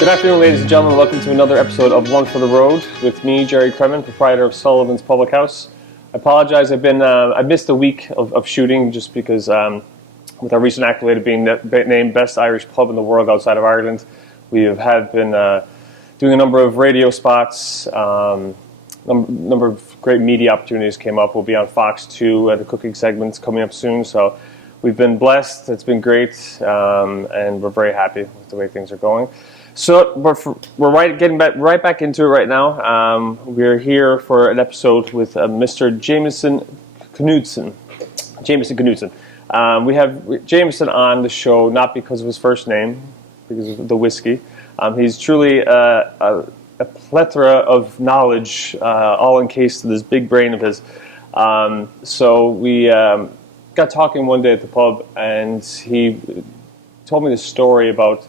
Good afternoon, ladies and gentlemen. Welcome to another episode of One for the Road with me, Jerry Kremen, proprietor of Sullivan's Public House. I apologize. I missed a week of shooting just because with our recent accolade of being named Best Irish Pub in the World outside of Ireland, we have been doing a number of radio spots. Number of great media opportunities came up. We'll be on Fox 2 the cooking segments coming up soon. So we've been blessed. It's been great, and we're very happy with the way things are going. So we're getting right back into it right now. We're here for an episode with Mr. Jamison Knudsen. We have Jamison on the show not because of his first name, because of the whiskey. He's truly a plethora of knowledge, all encased in this big brain of his. So we got talking one day at the pub, and he told me this story about.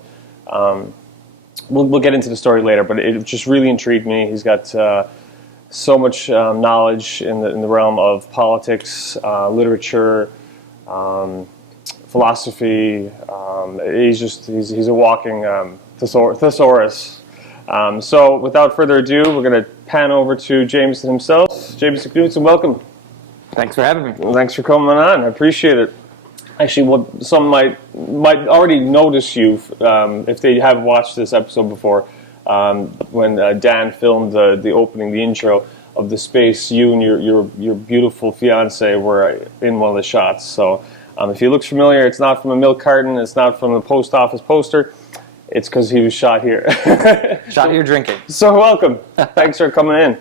We'll get into the story later, but it just really intrigued me. He's got so much knowledge in the realm of politics, literature, philosophy. He's a walking thesaurus. So without further ado, we're going to pan over to Jamison himself. Jamison Knudsen, welcome. Thanks for having me. Thanks for coming on. I appreciate it. Actually, some might already notice you if they have watched this episode before. When Dan filmed the opening, the intro of the space, you and your beautiful fiancée were in one of the shots. So if he looks familiar, it's not from a milk carton. It's not from a post office poster. It's because he was shot here. Shot here drinking. So welcome. Thanks for coming in.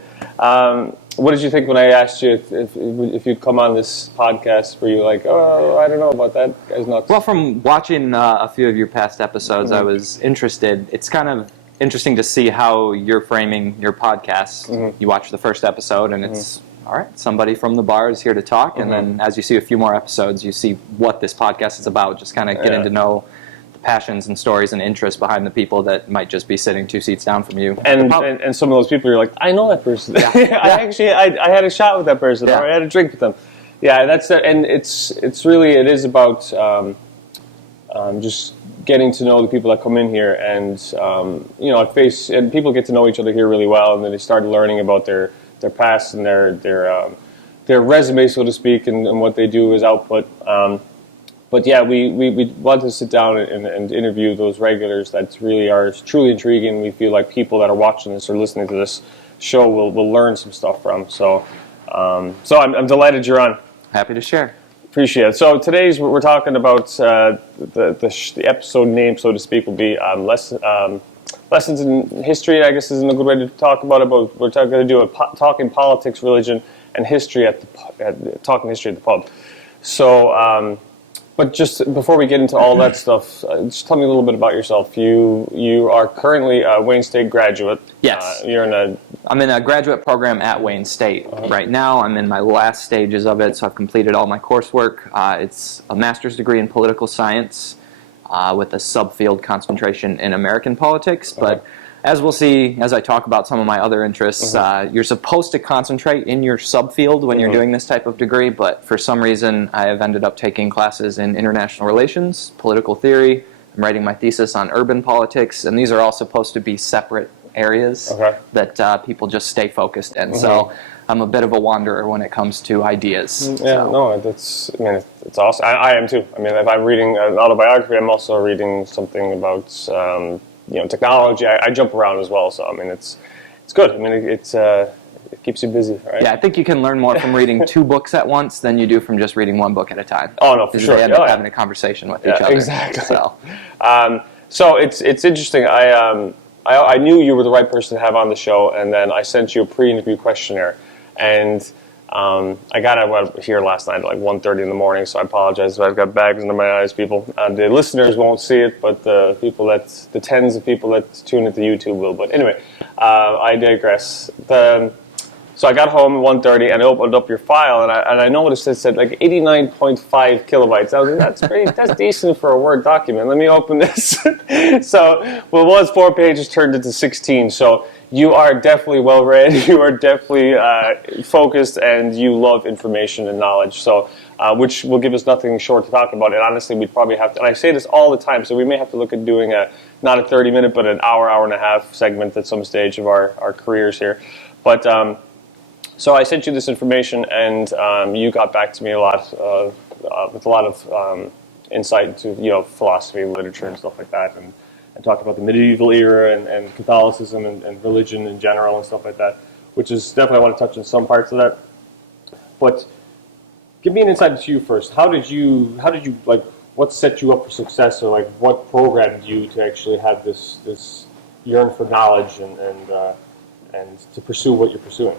What did you think when I asked you if you'd come on this podcast? Were you like, oh, I don't know about that? Guy's nuts. Well, from watching a few of your past episodes, I was interested. It's kind of interesting to see how you're framing your podcast. You watch the first episode, and it's, all right, somebody from the bar is here to talk. And then as you see a few more episodes, you see what this podcast is about, just kind of getting to know passions and stories and interests behind the people that might just be sitting 2 seats down from you. And some of those people, you're like, I know that person. Yeah. I had a shot with that person, or I had a drink with them. Yeah, that's it. And it is about just getting to know the people that come in here, and and people get to know each other here really well, and then they start learning about their past and their resume, so to speak, and what they do as output. But yeah, we want to sit down and interview those regulars that really are truly intriguing. We feel like people that are watching this or listening to this show will learn some stuff from. So I'm delighted you're on. Happy to share. Appreciate it. So today's we're talking about the episode name, so to speak, will be lessons in history. I guess isn't a good way to talk about it. But we're going to do talking politics, religion, and history talking history at the pub. So. But just before we get into all that stuff, just tell me a little bit about yourself. You are currently a Wayne State graduate. Yes. I'm in a graduate program at Wayne State right now. I'm in my last stages of it, so I've completed all my coursework. It's a master's degree in political science with a subfield concentration in American politics. But as we'll see, as I talk about some of my other interests, you're supposed to concentrate in your subfield when you're doing this type of degree, but for some reason I have ended up taking classes in international relations, political theory. I'm writing my thesis on urban politics, and these are all supposed to be separate areas that people just stay focused in. So I'm a bit of a wanderer when it comes to ideas. It's awesome. I am too. I mean, if I'm reading an autobiography, I'm also reading something about technology. I jump around as well, so I mean it's good. I mean it keeps you busy, right? Yeah, I think you can learn more from reading 2 books at once than you do from just reading 1 book at a time. Oh no, for sure. They end up having a conversation with each other. Exactly. So it's interesting. I knew you were the right person to have on the show, and then I sent you a pre-interview questionnaire, and I got out here last night at like 1:30 in the morning, so I apologize if I've got bags under my eyes, people. The listeners won't see it, but the tens of people that tune into YouTube will. But anyway, I digress. So I got home at 1:30 and I opened up your file, and I noticed it said like 89.5 kilobytes. I was like, that's decent for a Word document. Let me open this. So what was 4 pages turned into 16. So you are definitely well read. You are definitely focused, and you love information and knowledge. So which will give us nothing short to talk about. And honestly, we'd probably have to, and I say this all the time, so we may have to look at doing not a 30-minute, but an hour and a half segment at some stage of our careers here. But so I sent you this information, and you got back to me a lot with a lot of insight into philosophy, literature, and stuff like that, and talked about the medieval era and Catholicism and religion in general and stuff like that, which is definitely I want to touch on some parts of that. But give me an insight into you first. How did you like? What set you up for success, or like what programmed you to actually have this yearn for knowledge and to pursue what you're pursuing?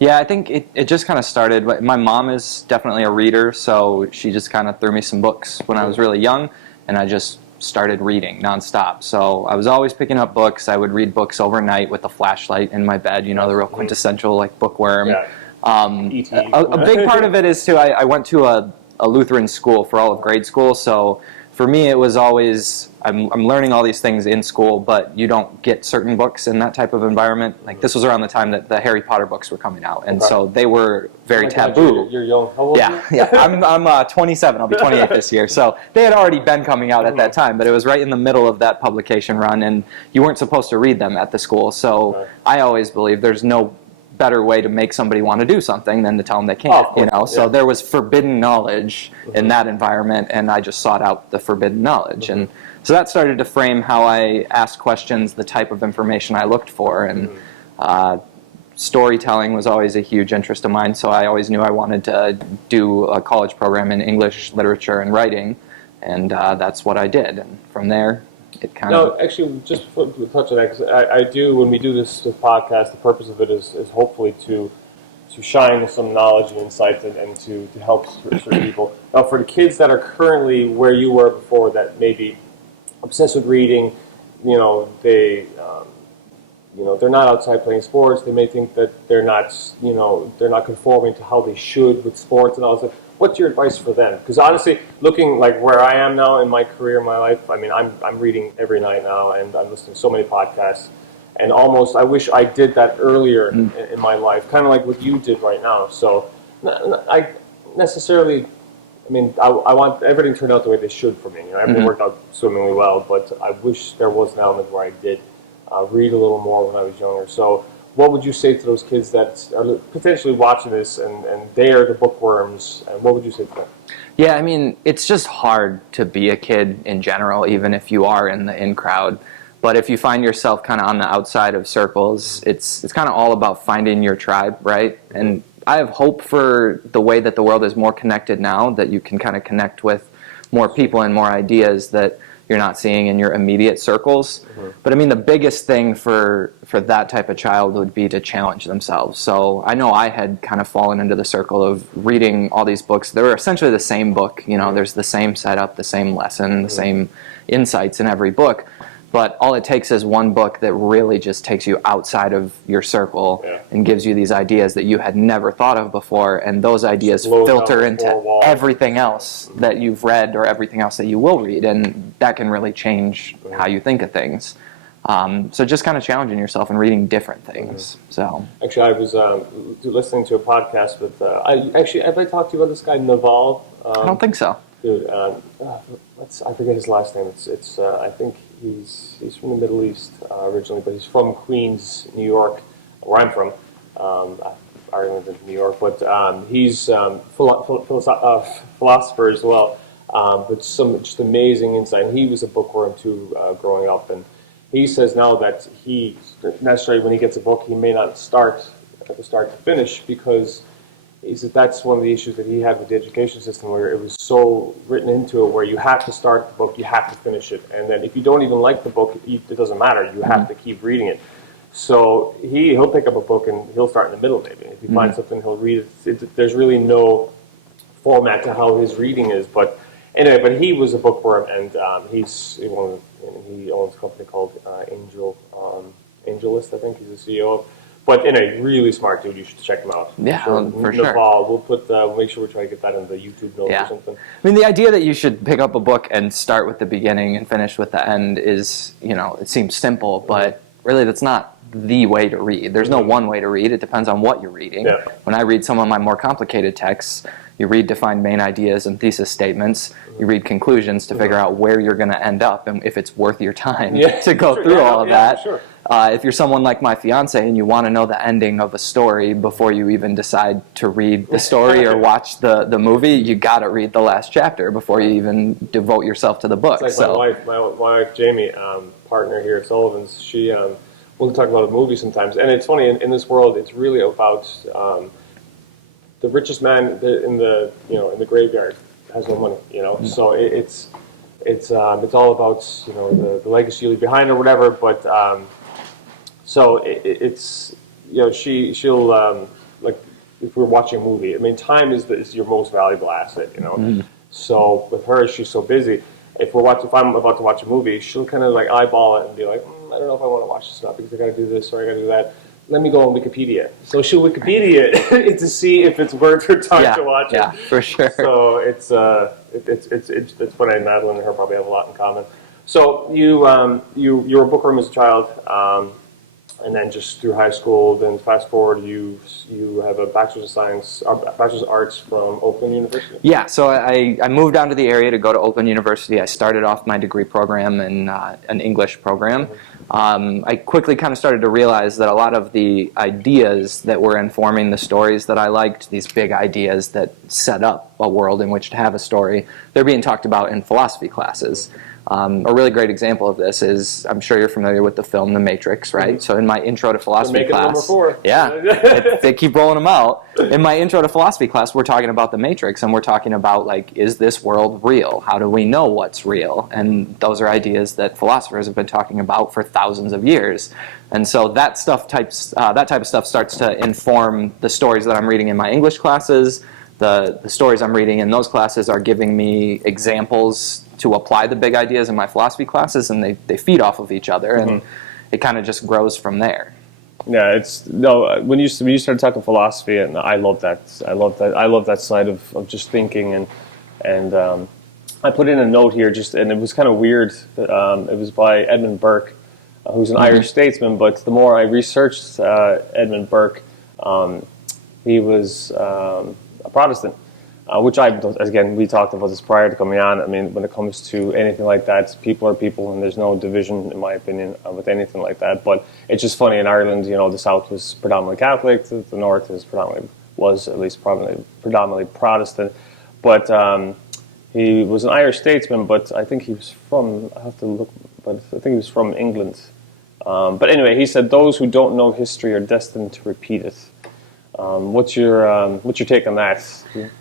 Yeah, I think it just kind of started. My mom is definitely a reader, so she just kind of threw me some books when I was really young, and I just started reading nonstop. So I was always picking up books. I would read books overnight with a flashlight in my bed, the real quintessential like bookworm. Yeah. A big part of it is too, I went to a Lutheran school for all of grade school, so for me it was always, I'm learning all these things in school, but you don't get certain books in that type of environment. Like this was around the time that the Harry Potter books were coming out, and so they were very taboo. You're young. How old are you? Yeah. I'm 27. I'll be 28 this year. So they had already been coming out at that time, but it was right in the middle of that publication run, and you weren't supposed to read them at the school. So I always believe there's no better way to make somebody want to do something than to tell them they can't. So there was forbidden knowledge in that environment, and I just sought out the forbidden knowledge, and so that started to frame how I asked questions, the type of information I looked for, and storytelling was always a huge interest of mine, so I always knew I wanted to do a college program in English, literature, and writing, and that's what I did, and from there it kind of... No, actually, just to touch on that, because I do, when we do this podcast, the purpose of it is hopefully to shine some knowledge and insight and to help certain people. Now, for the kids that are currently where you were before, that maybe obsessed with reading, they're not outside playing sports. They may think that they're not conforming to how they should with sports and all that. What's your advice for them? Because honestly, looking like where I am now in my career, my life, I mean, I'm reading every night now, and I'm listening to so many podcasts, and almost I wish I did that earlier in my life, kind of like what you did right now. So, I want everything turned out the way they should for me. Everything worked out swimmingly well, but I wish there was an element where I did read a little more when I was younger. So what would you say to those kids that are potentially watching this and they are the bookworms, and what would you say to them? Yeah, I mean, it's just hard to be a kid in general, even if you are in the in crowd. But if you find yourself kind of on the outside of circles, it's kind of all about finding your tribe, right? And I have hope for the way that the world is more connected now, that you can kind of connect with more people and more ideas that you're not seeing in your immediate circles. But I mean, the biggest thing for that type of child would be to challenge themselves. So I know I had kind of fallen into the circle of reading all these books. They were essentially the same book. There's the same setup, the same lesson, the same insights in every book. But all it takes is one book that really just takes you outside of your circle and gives you these ideas that you had never thought of before, and those ideas filter into everything else that you've read or everything else that you will read, and that can really change how you think of things. So just kind of challenging yourself and reading different things. So actually, I was listening to a podcast with. Have I talked to you about this guy Naval? I don't think so. Dude, I forget his last name. It's I think he's from the Middle East originally, but he's from Queens, New York, where I'm from. Ireland and New York, but he's philosopher as well. But some just amazing insight. And he was a bookworm too, growing up, and he says now that he necessarily when he gets a book, he may not start at the start to finish, because he said that's one of the issues that he had with the education system, where it was so written into it, where you have to start the book, you have to finish it, and then if you don't even like the book, it doesn't matter. You have to keep reading it. So he'll pick up a book and he'll start in the middle maybe. If he finds something, he'll read it. There's really no format to how his reading is. But anyway, but he was a bookworm, and he owns a company called Angelist, I think he's the CEO of. But anyway, really smart dude. You should check him out. Yeah, for sure. Naval, we'll make sure we try to get that in the YouTube notes or something. I mean, the idea that you should pick up a book and start with the beginning and finish with the end is, it seems simple, but really that's not the way to read. There's no one way to read. It depends on what you're reading. Yeah. When I read some of my more complicated texts, You read defined main ideas and thesis statements. You read conclusions to figure out where you're going to end up and if it's worth your time to go through all of that. Sure. If you're someone like my fiance and you want to know the ending of a story before you even decide to read the story or watch the movie, you got to read the last chapter before you even devote yourself to the book. It's like my wife Jamie, partner here at Sullivan's, she we'll talk about a movie sometimes. And it's funny, in this world, it's really about the richest man in the graveyard has no money. So it's all about the legacy you leave behind or whatever. But so it's she'll like if we're watching a movie. I mean, time is your most valuable asset. So with her, she's so busy. If I'm about to watch a movie, she'll kind of like eyeball it and be like, I don't know if I want to watch this now because I got to do this or I got to do that. Let me go on Wikipedia. So she'll Wikipedia it to see if it's worth her time to watch it. Yeah, for sure. So it's funny. Madeline and her probably have a lot in common. So you were a bookworm as a child, and then just through high school. Then fast forward, you have a bachelor's of arts from Oakland University. Yeah. So I moved down to the area to go to Oakland University. I started off my degree program in an English program. I quickly kind of started to realize that a lot of the ideas that were informing the stories that I liked, these big ideas that set up a world in which to have a story, they're being talked about in philosophy classes. A really great example of this is, I'm sure you're familiar with the film The Matrix, right? So in my intro to philosophy class, they keep rolling them out. In my intro to philosophy class, we're talking about The Matrix, and we're talking about, like, is this world real? How do we know what's real? And those are ideas that philosophers have been talking about for thousands of years. And so that type of stuff starts to inform the stories that I'm reading in my English classes. The stories I'm reading in those classes are giving me examples to apply the big ideas in my philosophy classes, and they feed off of each other, and it kind of just grows from there. Yeah, when you started talking philosophy, and I love that. I love that side of just thinking, and I put in a note here, and it was kind of weird. It was by Edmund Burke, who's an Irish statesman. But the more I researched Edmund Burke, he was a Protestant. Which again, we talked about this prior to coming on. I mean, when it comes to anything like that, people are people, and there's no division, in my opinion, with anything like that. But it's just funny, in Ireland, the South was predominantly Catholic, the North was at least predominantly Protestant. But he was an Irish statesman, but I think he was from, I have to look, but I think he was from England. But anyway, he said, those who don't know history are destined to repeat it. What's your take on that?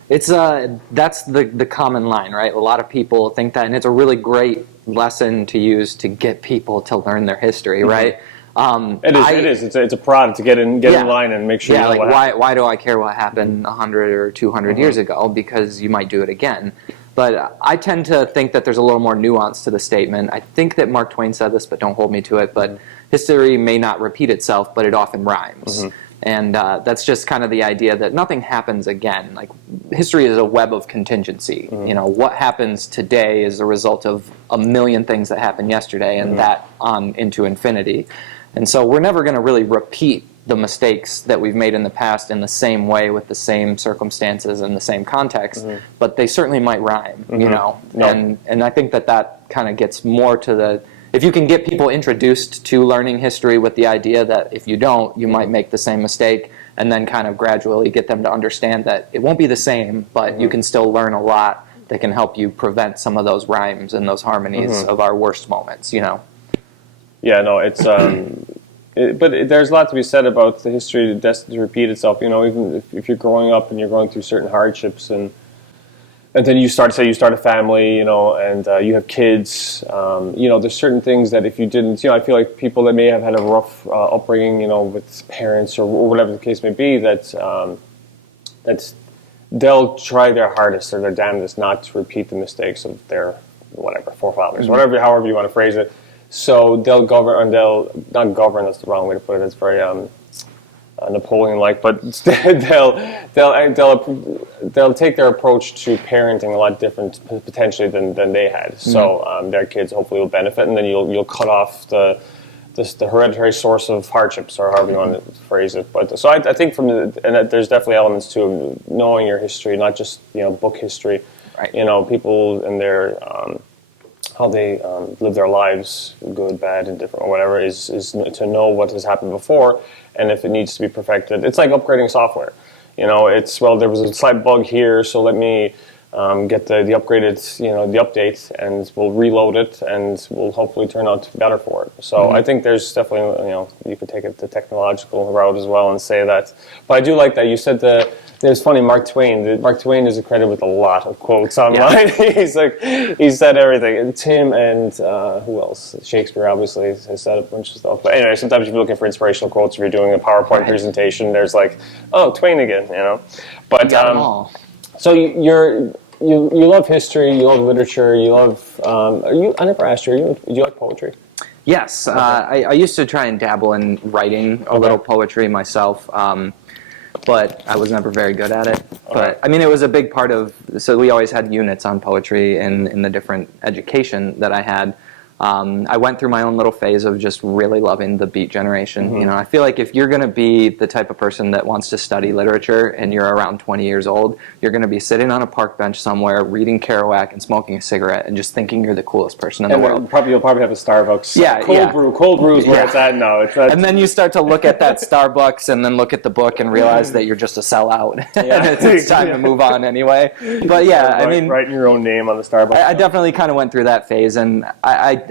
It's that's the common line, right? A lot of people think that, and it's a really great lesson to use to get people to learn their history, right? It is. It's a prod to get in line and make sure. Yeah, you know why do I care what happened 100 or 200 years ago? Because you might do it again. But I tend to think that there's a little more nuance to the statement. I think that Mark Twain said this, but don't hold me to it. But history may not repeat itself, but it often rhymes. And that's just kind of the idea that nothing happens again. Like, history is a web of contingency. What happens today is the result of a million things that happened yesterday, and that on into infinity. And so we're never going to really repeat the mistakes that we've made in the past in the same way with the same circumstances and the same context, but they certainly might rhyme, And I think that kind of gets more to the... If you can get people introduced to learning history with the idea that if you don't, you might make the same mistake, and then kind of gradually get them to understand that it won't be the same, but you can still learn a lot that can help you prevent some of those rhymes and those harmonies of our worst moments, Yeah, no, it's... but there's a lot to be said about the history destined to repeat itself. Even if you're growing up and you're going through certain hardships, and then you start a family, and you have kids. There's certain things that if you didn't, I feel like people that may have had a rough upbringing, with parents or whatever the case may be, that they'll try their hardest or their damnedest not to repeat the mistakes of their forefathers, however you want to phrase it. So they'll govern, or not govern. That's the wrong way to put it. It's very Napoleon-like, but they'll take their approach to parenting a lot different potentially than they had. So their kids hopefully will benefit, and then you'll cut off the the hereditary source of hardships, or however you want to phrase it. But so I think there's definitely elements to knowing your history, not just book history. Right. People and their how they live their lives, good, bad, indifferent, or whatever, is to know what has happened before, and if it needs to be perfected. It's like upgrading software. It's, well, there was a slight bug here, so let me get the upgraded, the update, and we'll reload it, and we'll hopefully turn out better for it. So I think there's definitely, you could take it the technological route as well and say that. But I do like that you said It's funny, Mark Twain. Mark Twain is credited with a lot of quotes online. Yeah. He said everything. It's him and who else? Shakespeare obviously has said a bunch of stuff. But anyway, sometimes if you're looking for inspirational quotes, if you're doing a PowerPoint presentation, there's like, oh, Twain again, But so you love history, you love literature, you love. I never asked you. Do you like poetry? Yes, I used to try and dabble in writing a little poetry myself. But I was never very good at it. But I mean, it was a big part of. So we always had units on poetry in the different education that I had. I went through my own little phase of just really loving the Beat generation. Mm-hmm. I feel like if you're going to be the type of person that wants to study literature and you're around 20 years old, you're going to be sitting on a park bench somewhere reading Kerouac and smoking a cigarette and just thinking you're the coolest person in the world. You'll probably have a Starbucks. Cold brew is where it's at. No, it's not. And then you start to look at that Starbucks and then look at the book and realize that you're just a sellout. And it's time to move on anyway. But I mean, writing your own name on the Starbucks. I definitely kind of went through that phase, and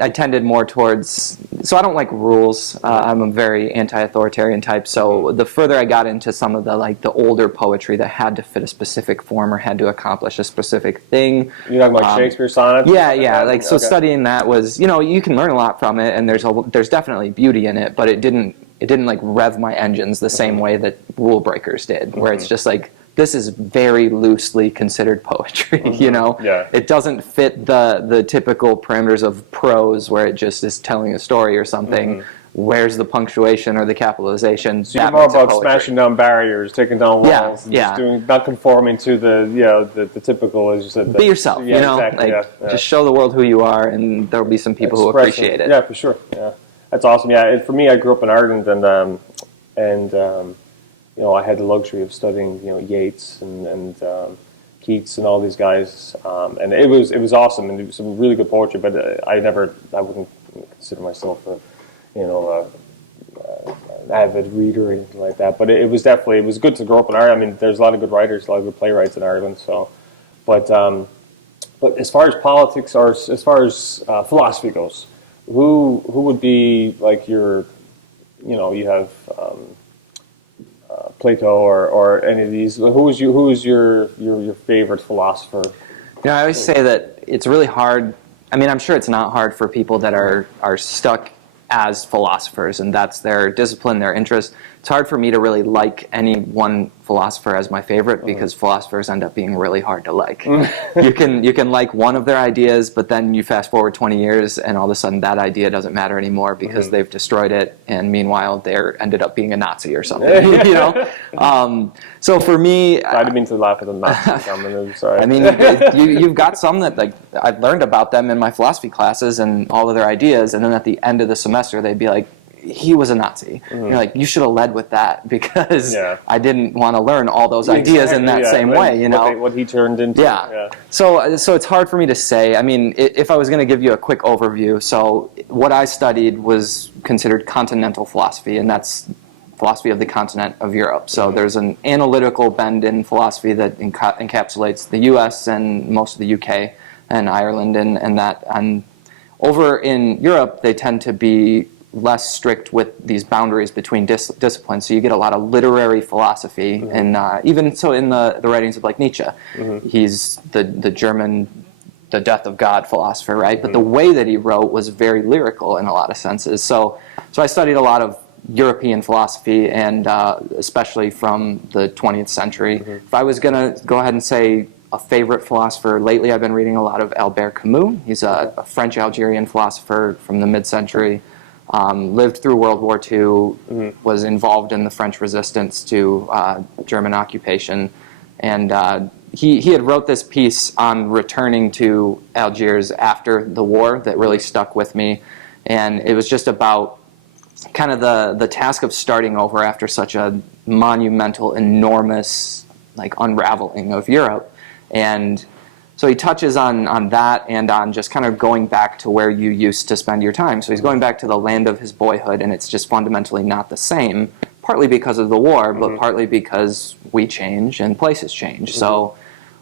I tended more towards, so I don't like rules. I'm a very anti-authoritarian type, so the further I got into some of the older poetry that had to fit a specific form or had to accomplish a specific thing. You're talking about Shakespeare sonnets? Yeah. So studying that was, you can learn a lot from it, and there's definitely beauty in it, but it didn't like rev my engines the same way that rule breakers did, where it's just like, this is very loosely considered poetry, Yeah. It doesn't fit the typical parameters of prose where it just is telling a story or something. Mm-hmm. Where's the punctuation or the capitalization? So you're more about smashing down barriers, taking down walls, and just not conforming to the typical, as you said. Be yourself, exactly, just show the world who you are, and there'll be some people who appreciate it. Yeah, for sure. Yeah, that's awesome. Yeah, for me, I grew up in Ireland, and I had the luxury of studying, Yeats and Keats and all these guys, and it was awesome, and it was some really good poetry. But I wouldn't consider myself an avid reader or anything like that. But it was good to grow up in Ireland. I mean, there's a lot of good writers, a lot of good playwrights in Ireland. So, but as far as politics or as far as philosophy goes, who would be like your, you have. Plato or any of these. Who is your favorite philosopher? I always say that it's really hard. I mean, I'm sure it's not hard for people that are stuck as philosophers, and that's their discipline, their interest. It's hard for me to really like any one philosopher as my favorite, because philosophers end up being really hard to like. You can like one of their ideas, but then you fast forward 20 years and all of a sudden that idea doesn't matter anymore because they've destroyed it, and meanwhile they're ended up being a Nazi or something. So for me, I didn't mean to laugh at the Nazis. I'm sorry. I mean, you've got some that, like, I've learned about them in my philosophy classes and all of their ideas, and then at the end of the semester they'd be like, he was a Nazi. Mm-hmm. You're like, you should have led with that, because I didn't want to learn all those ideas in that same way. What he turned into. Yeah. So it's hard for me to say. I mean, if I was going to give you a quick overview, so what I studied was considered continental philosophy, and that's philosophy of the continent of Europe. So there's an analytical bend in philosophy that encapsulates the U.S. and most of the U.K. and Ireland, and that. And over in Europe, they tend to be less strict with these boundaries between disciplines. So you get a lot of literary philosophy, and even so in the writings of like Nietzsche. He's the German, the death of God philosopher, right? But the way that he wrote was very lyrical in a lot of senses. So I studied a lot of European philosophy, and especially from the 20th century. If I was going to go ahead and say a favorite philosopher lately, I've been reading a lot of Albert Camus. He's a French-Algerian philosopher from the mid-century. Lived through World War II, was involved in the French resistance to German occupation, and he had wrote this piece on returning to Algiers after the war that really stuck with me, and it was just about kind of the task of starting over after such a monumental, enormous, like, unraveling of Europe. And so he touches on that and on just kind of going back to where you used to spend your time. So he's going back to the land of his boyhood, and it's just fundamentally not the same, partly because of the war, but partly because we change and places change. So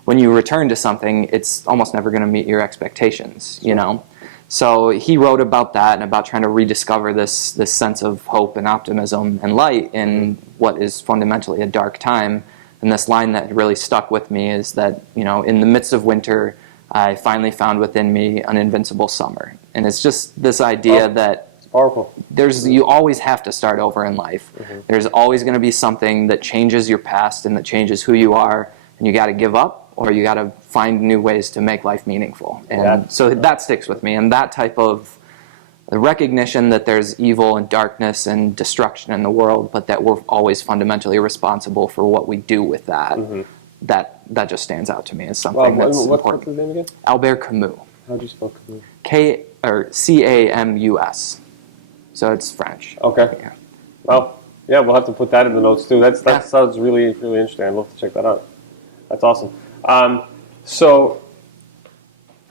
when you return to something, it's almost never going to meet your expectations, you know? So he wrote about that and about trying to rediscover this sense of hope and optimism and light in what is fundamentally a dark time. And this line that really stuck with me is that, you know, in the midst of winter, I finally found within me an invincible summer. And it's just this idea that it's powerful. You always have to start over in life. There's always going to be something that changes your past and that changes who you are, and you got to give up, or you got to find new ways to make life meaningful. And so that sticks with me. And that type of the recognition that there's evil and darkness and destruction in the world, but that we're always fundamentally responsible for what we do with that, that just stands out to me as something that's important. What's his name again? Albert Camus. How do you spell Camus? Camus. So it's French. Okay. Yeah. Well, yeah, we'll have to put that in the notes too. That sounds really, really interesting. I'd love to check that out. That's awesome. So,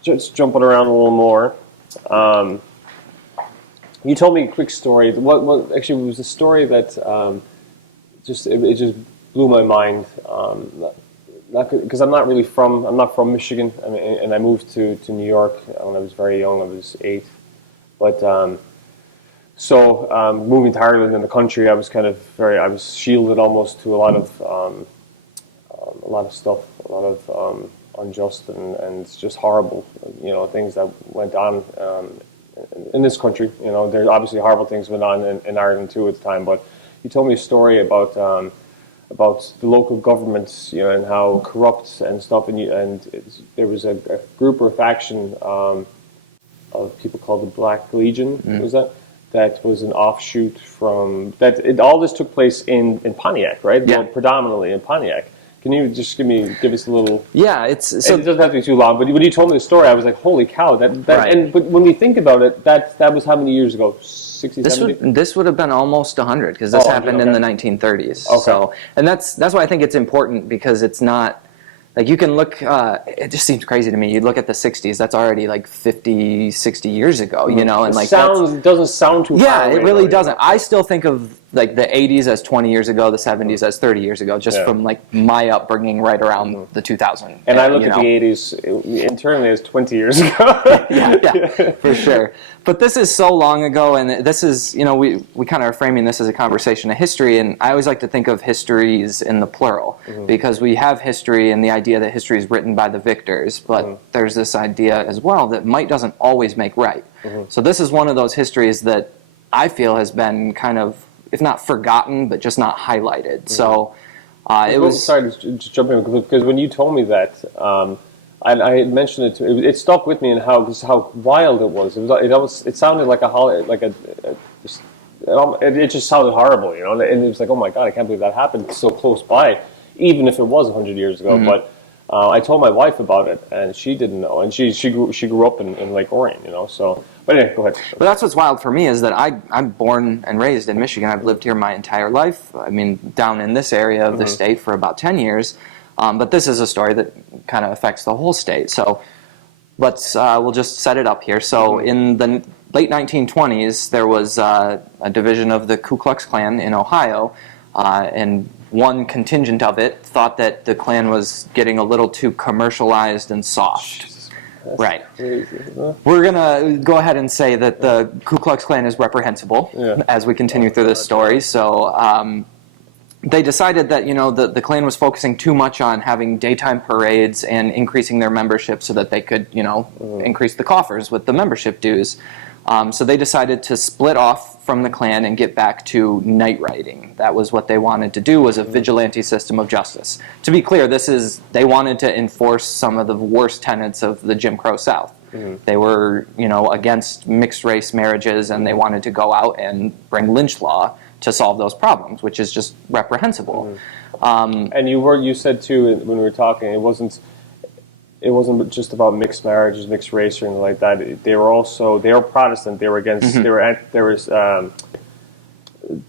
just jumping around a little more, you told me a quick story. What actually was a story that it just blew my mind. Because I'm not from Michigan. I mean, and I moved to New York when I was very young. I was 8, but moving to Ireland in the country, I was shielded almost to a lot of stuff, a lot of unjust and just horrible, you know, things that went on in this country. You know, there's obviously horrible things went on in Ireland too at the time. But you told me a story about the local governments, you know, and how corrupt and stuff. There was a group or faction of people called the Black Legion. Was that was an offshoot from that? All this took place in Pontiac, right? Yeah. Well, predominantly in Pontiac. Can you just give us a little? Yeah, it doesn't have to be too long. But when you told me the story, I was like, "Holy cow!" Right. But when we think about it, that was how many years ago? 60, 70? This would have been almost 100 because this happened in the 1930s. Okay. So, and that's why I think it's important, because it's not like you can look. It just seems crazy to me. You look at the 60s. That's already like 50, 60 years ago. You know, and it doesn't sound too. Yeah, it really doesn't. I still think of like the 80s as 20 years ago, the 70s as 30 years ago, just from like my upbringing right around the 2000. And I look at the 80s internally as 20 years ago. yeah, for sure. But this is so long ago, and this is, you know, we kind of are framing this as a conversation of history, and I always like to think of histories in the plural, because we have history and the idea that history is written by the victors, but there's this idea as well that might doesn't always make right. So this is one of those histories that I feel has been kind of, if not forgotten, but just not highlighted. So it was... Sorry to jump in, because when you told me that, I had mentioned it. It stuck with me, and how wild it was. It sounded like a holiday, it just sounded horrible, you know. And it was like, oh my God, I can't believe that happened so close by, even if it was 100 years ago. But I told my wife about it, and she didn't know, and she grew up in Lake Orion, you know. So, but anyway, go ahead. But that's what's wild for me is that I'm born and raised in Michigan. I've lived here my entire life. I mean, down in this area of the state for about 10 years. But this is a story that kind of affects the whole state. So we'll just set it up here. So in the late 1920s, there was a division of the Ku Klux Klan in Ohio, and one contingent of it thought that the Klan was getting a little too commercialized and soft. Right. Crazy, huh? We're going to go ahead and say that the Ku Klux Klan is reprehensible as we continue through this story. So they decided that, you know, the Klan was focusing too much on having daytime parades and increasing their membership so that they could, you know, increase the coffers with the membership dues. So they decided to split off from the Klan and get back to night riding. That was what they wanted to do, was a vigilante system of justice. To be clear, they wanted to enforce some of the worst tenets of the Jim Crow South. They were, you know, against mixed race marriages, and they wanted to go out and bring lynch law to solve those problems, which is just reprehensible. And you said too when we were talking, it wasn't just about mixed marriages, mixed race, or anything like that. They were Protestant. They were against.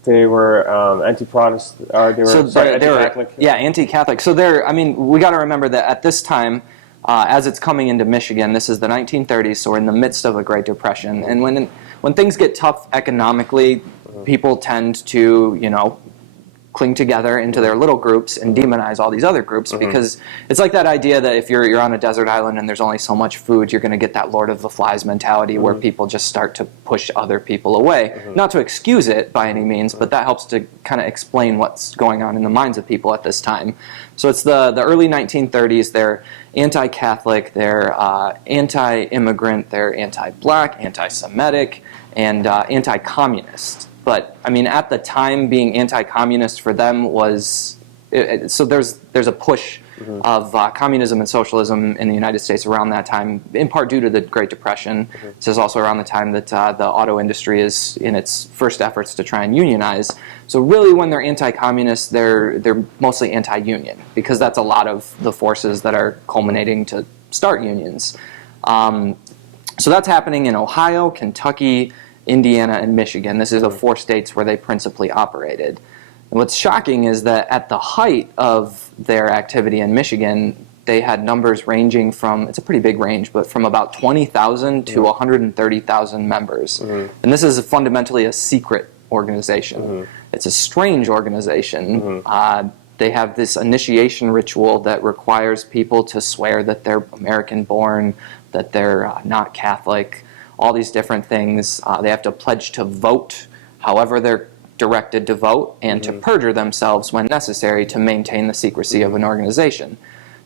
they were anti-Protestant, or they were anti-Catholic. Yeah, anti-Catholic. So we got to remember that at this time, as it's coming into Michigan, this is the 1930s, so we're in the midst of a Great Depression. And when things get tough economically, people tend to, cling together into their little groups and demonize all these other groups, because it's like that idea that if you're on a desert island and there's only so much food, you're going to get that Lord of the Flies mentality where people just start to push other people away. Not to excuse it by any means, but that helps to kind of explain what's going on in the minds of people at this time. So it's the early 1930s. They're anti-Catholic, they're anti-immigrant, they're anti-black, anti-Semitic, and anti-communist. But I mean, at the time, being anti-communist for them was so. There's a push of communism and socialism in the United States around that time, in part due to the Great Depression. This is also around the time that the auto industry is in its first efforts to try and unionize. So really, when they're anti-communist, they're mostly anti-union, because that's a lot of the forces that are culminating to start unions. So that's happening in Ohio, Kentucky, Indiana, and Michigan. This is the 4 states where they principally operated. And what's shocking is that at the height of their activity in Michigan, they had numbers ranging from, it's a pretty big range, but from about 20,000 to 130,000 members. And this is fundamentally a secret organization. It's a strange organization. They have this initiation ritual that requires people to swear that they're American-born, that they're not Catholic, all these different things. They have to pledge to vote however they're directed to vote, and to perjure themselves when necessary to maintain the secrecy of an organization.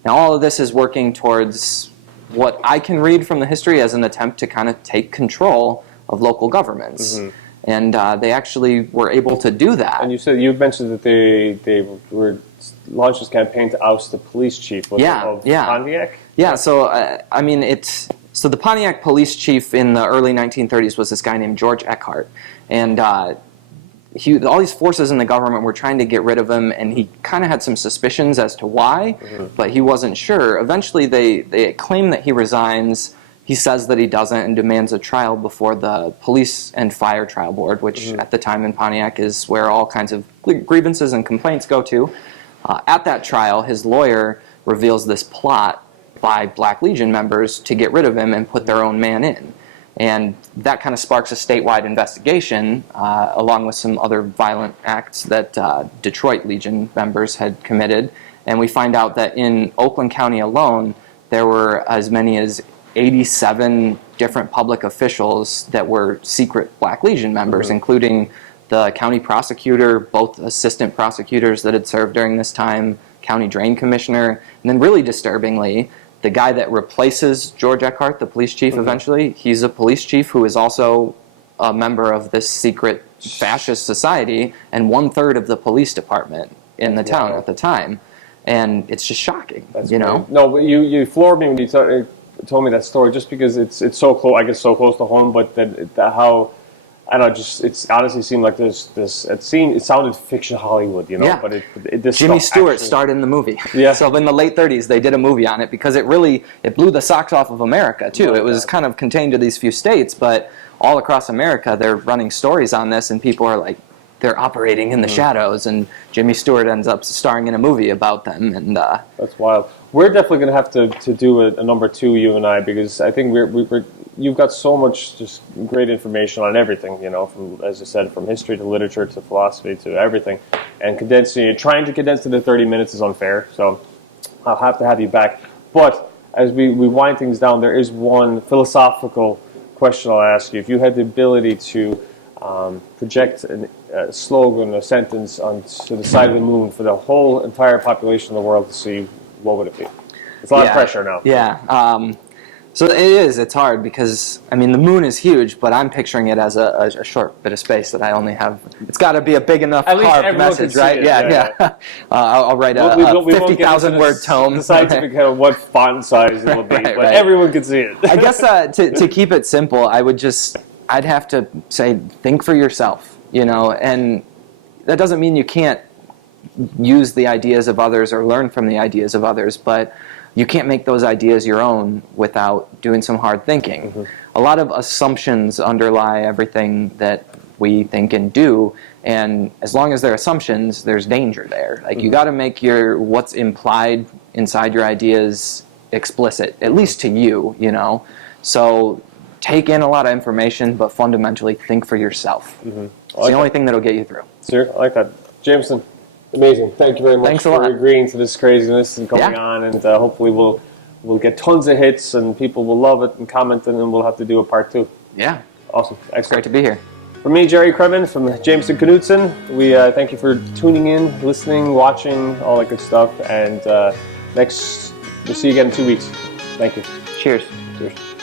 Now, all of this is working towards what I can read from the history as an attempt to kind of take control of local governments. And they actually were able to do that. And you mentioned that they were launched this campaign to oust the police chief of Pontiac? Yeah, so So the Pontiac police chief in the early 1930s was this guy named George Eckhart, and all these forces in the government were trying to get rid of him, and he kind of had some suspicions as to why, but he wasn't sure. Eventually, they claim that he resigns. He says that he doesn't, and demands a trial before the Police and Fire Trial Board, which at the time in Pontiac is where all kinds of grievances and complaints go to. At that trial, his lawyer reveals this plot by Black Legion members to get rid of him and put their own man in. And that kind of sparks a statewide investigation, along with some other violent acts that Detroit Legion members had committed. And we find out that in Oakland County alone, there were as many as 87 different public officials that were secret Black Legion members, including the county prosecutor, both assistant prosecutors that had served during this time, county drain commissioner, and then really disturbingly, the guy that replaces George Eckhart, the police chief eventually, he's a police chief who is also a member of this secret fascist society and 1/3 of the police department in the town at the time. And it's just shocking, know? No, but you floored me when you told me that story, just because it's so close, I guess so close to home, but how, I don't know, it honestly seemed like it sounded fiction Hollywood, but this Jimmy Stewart starred in the movie. Yeah. So in the late 30s, they did a movie on it, because it blew the socks off of America, too. It was kind of contained to these few states, but all across America, they're running stories on this, and people are like, they're operating in the shadows, and Jimmy Stewart ends up starring in a movie about them. And that's wild. We're definitely going to have to do a number 2, you and I, because I think you've got so much just great information on everything, from, as I said, from history to literature to philosophy to everything, and trying to condense it to 30 minutes is unfair, so I'll have to have you back. But as we wind things down, there is one philosophical question I'll ask you. If you had the ability to project a slogan, a sentence onto the side of the moon for the whole entire population of the world to see, what would it be? It's a lot of pressure now. Yeah. So it's hard, because, the moon is huge, but I'm picturing it as a short bit of space that I only have. It's got to be a big enough carved message, right? Yeah. I'll write a 50,000-word tome. Scientific what font size it will be, but everyone can see it. I guess to keep it simple, I'd have to say, think for yourself, and that doesn't mean you can't use the ideas of others or learn from the ideas of others, but you can't make those ideas your own without doing some hard thinking. A lot of assumptions underlie everything that we think and do. And as long as they're assumptions, there's danger there. Like, you got to make what's implied inside your ideas explicit, at least to you, you know. So take in a lot of information, but fundamentally think for yourself. It's the only thing that'll get you through. Sir, I like that. Jamison, amazing. Thank you very much for agreeing to this craziness and coming on, and hopefully we'll get tons of hits and people will love it and comment, and then we'll have to do a part 2. Yeah. Awesome. Excellent. Great to be here. For me, Jerry Kremen from Jamison Knudsen, we thank you for tuning in, listening, watching, all that good stuff, and we'll see you again in 2 weeks. Thank you. Cheers. Cheers.